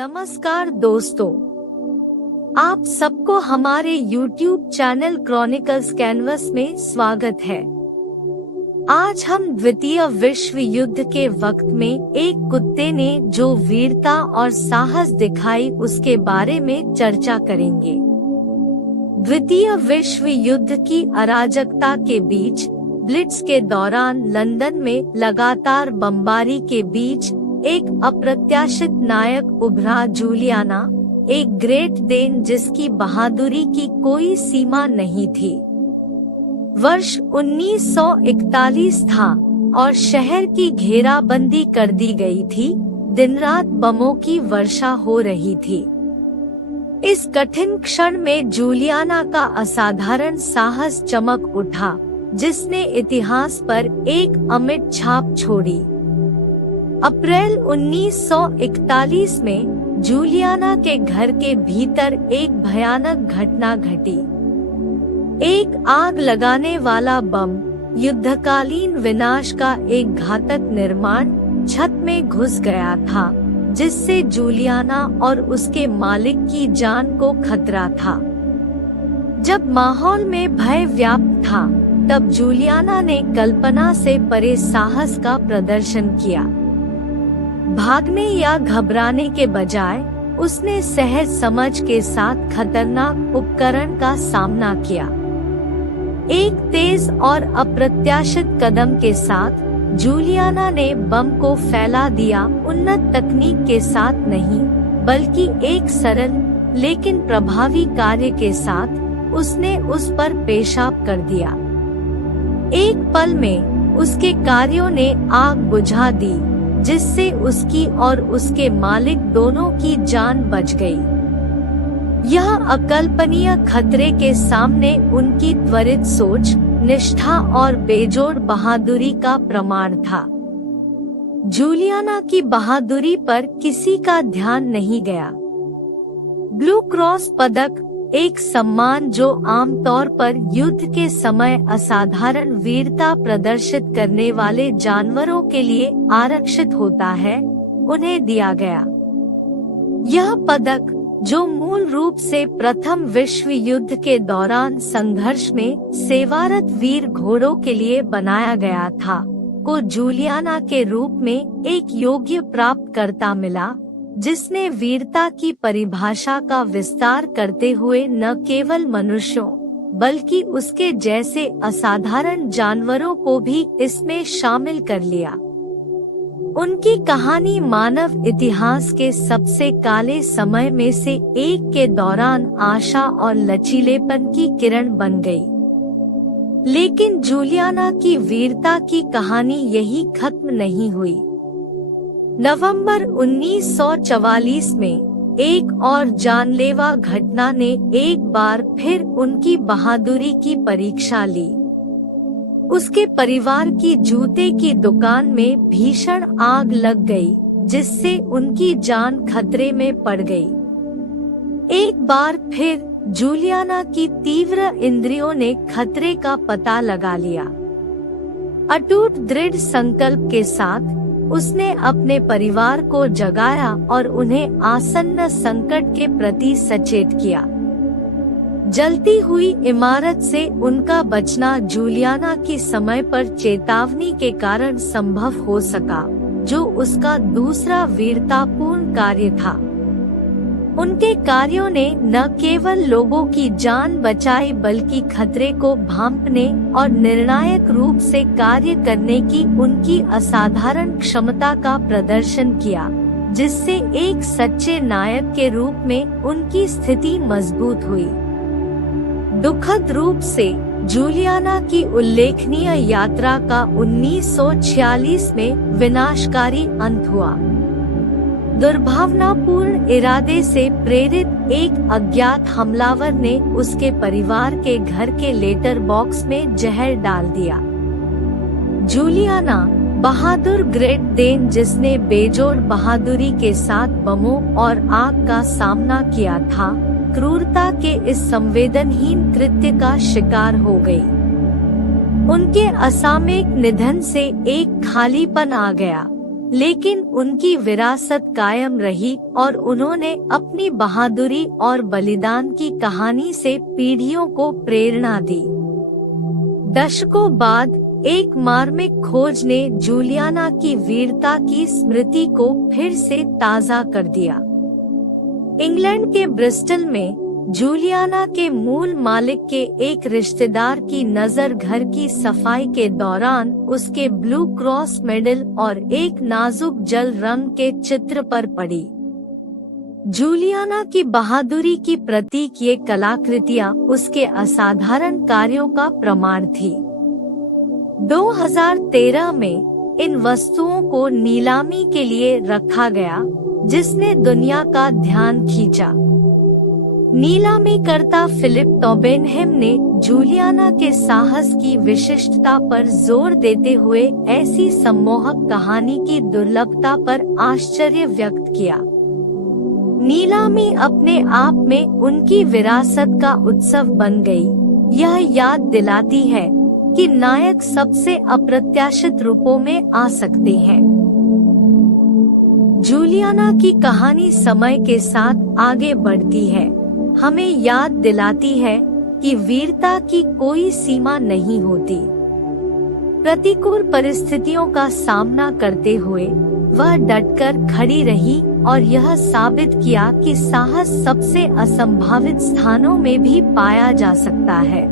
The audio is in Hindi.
नमस्कार दोस्तों, आप सबको हमारे YouTube चैनल क्रॉनिकल्स कैनवस में स्वागत है। आज हम द्वितीय विश्व युद्ध के वक्त में एक कुत्ते ने जो वीरता और साहस दिखाई उसके बारे में चर्चा करेंगे। द्वितीय विश्व युद्ध की अराजकता के बीच ब्लिट्ज के दौरान लंदन में लगातार बमबारी के बीच एक अप्रत्याशित नायक उभरा। जूलियाना, एक ग्रेट डेन जिसकी बहादुरी की कोई सीमा नहीं थी। वर्ष 1941 था और शहर की घेराबंदी कर दी गई थी। दिन रात बमों की वर्षा हो रही थी। इस कठिन क्षण में जूलियाना का असाधारण साहस चमक उठा, जिसने इतिहास पर एक अमिट छाप छोड़ी। अप्रैल 1941 में जूलियाना के घर के भीतर एक भयानक घटना घटी। एक आग लगाने वाला बम, युद्धकालीन विनाश का एक घातक निर्माण, छत में घुस गया था, जिससे जूलियाना और उसके मालिक की जान को खतरा था। जब माहौल में भय व्याप्त था, तब जूलियाना ने कल्पना से परे साहस का प्रदर्शन किया। भागने या घबराने के बजाय उसने सहज समझ के साथ खतरनाक उपकरण का सामना किया। एक तेज और अप्रत्याशित कदम के साथ जूलियाना ने बम को फैला दिया। उन्नत तकनीक के साथ नहीं, बल्कि एक सरल लेकिन प्रभावी कार्य के साथ उसने उस पर पेशाब कर दिया। एक पल में उसके कार्यों ने आग बुझा दी, जिससे उसकी और उसके मालिक दोनों की जान बच गई। यह अकल्पनीय खतरे के सामने उनकी त्वरित सोच, निष्ठा और बेजोड़ बहादुरी का प्रमाण था। जूलियाना की बहादुरी पर किसी का ध्यान नहीं गया। ब्लू क्रॉस पदक, एक सम्मान जो आमतौर पर युद्ध के समय असाधारण वीरता प्रदर्शित करने वाले जानवरों के लिए आरक्षित होता है, उन्हें दिया गया। यह पदक, जो मूल रूप से प्रथम विश्व युद्ध के दौरान संघर्ष में सेवारत वीर घोड़ों के लिए बनाया गया था, को जूलियाना के रूप में एक योग्य प्राप्तकर्ता मिला, जिसने वीरता की परिभाषा का विस्तार करते हुए न केवल मनुष्यों बल्कि उसके जैसे असाधारण जानवरों को भी इसमें शामिल कर लिया। उनकी कहानी मानव इतिहास के सबसे काले समय में से एक के दौरान आशा और लचीलेपन की किरण बन गई। लेकिन जूलियाना की वीरता की कहानी यही खत्म नहीं हुई। नवंबर 1944 में एक और जानलेवा घटना ने एक बार फिर उनकी बहादुरी की परीक्षा ली। उसके परिवार की जूते की दुकान में भीषण आग लग गई, जिससे उनकी जान खतरे में पड़ गई। एक बार फिर जूलियाना की तीव्र इंद्रियों ने खतरे का पता लगा लिया। अटूट दृढ़ संकल्प के साथ उसने अपने परिवार को जगाया और उन्हें आसन्न संकट के प्रति सचेत किया। जलती हुई इमारत से उनका बचना जूलियाना की समय पर चेतावनी के कारण संभव हो सका, जो उसका दूसरा वीरतापूर्ण कार्य था। उनके कार्यों ने न केवल लोगों की जान बचाई, बल्कि खतरे को भांपने और निर्णायक रूप से कार्य करने की उनकी असाधारण क्षमता का प्रदर्शन किया, जिससे एक सच्चे नायक के रूप में उनकी स्थिति मजबूत हुई। दुखद रूप से जूलियाना की उल्लेखनीय यात्रा का 1946 में विनाशकारी अंत हुआ। दुर्भावनापूर्ण इरादे से प्रेरित एक अज्ञात हमलावर ने उसके परिवार के घर के लेटर बॉक्स में जहर डाल दिया। जूलियाना, बहादुर ग्रेट डेन जिसने बेजोड़ बहादुरी के साथ बमों और आग का सामना किया था, क्रूरता के इस संवेदनहीन कृत्य का शिकार हो गई। उनके असामयिक निधन से एक खालीपन आ गया, लेकिन उनकी विरासत कायम रही और उन्होंने अपनी बहादुरी और बलिदान की कहानी से पीढ़ियों को प्रेरणा दी। दशकों बाद एक मार्मिक खोज ने जूलियाना की वीरता की स्मृति को फिर से ताज़ा कर दिया। इंग्लैंड के ब्रिस्टल में जूलियाना के मूल मालिक के एक रिश्तेदार की नजर घर की सफाई के दौरान उसके ब्लू क्रॉस मेडल और एक नाजुक जल रंग के चित्र पर पड़ी। जूलियाना की बहादुरी की प्रतीक ये कलाकृतियां उसके असाधारण कार्यों का प्रमाण थी। 2013 में इन वस्तुओं को नीलामी के लिए रखा गया, जिसने दुनिया का ध्यान खींचा। नीलामीकर्ता फिलिप टॉबेनहेम ने जूलियाना के साहस की विशिष्टता पर जोर देते हुए ऐसी सम्मोहक कहानी की दुर्लभता पर आश्चर्य व्यक्त किया। नीलामी अपने आप में उनकी विरासत का उत्सव बन गई। यह याद दिलाती है कि नायक सबसे अप्रत्याशित रूपों में आ सकते हैं। जूलियाना की कहानी समय के साथ आगे बढ़ती है, हमें याद दिलाती है कि वीरता की कोई सीमा नहीं होती। प्रतिकूल परिस्थितियों का सामना करते हुए वह डटकर खड़ी रही और यह साबित किया कि साहस सबसे असंभावित स्थानों में भी पाया जा सकता है।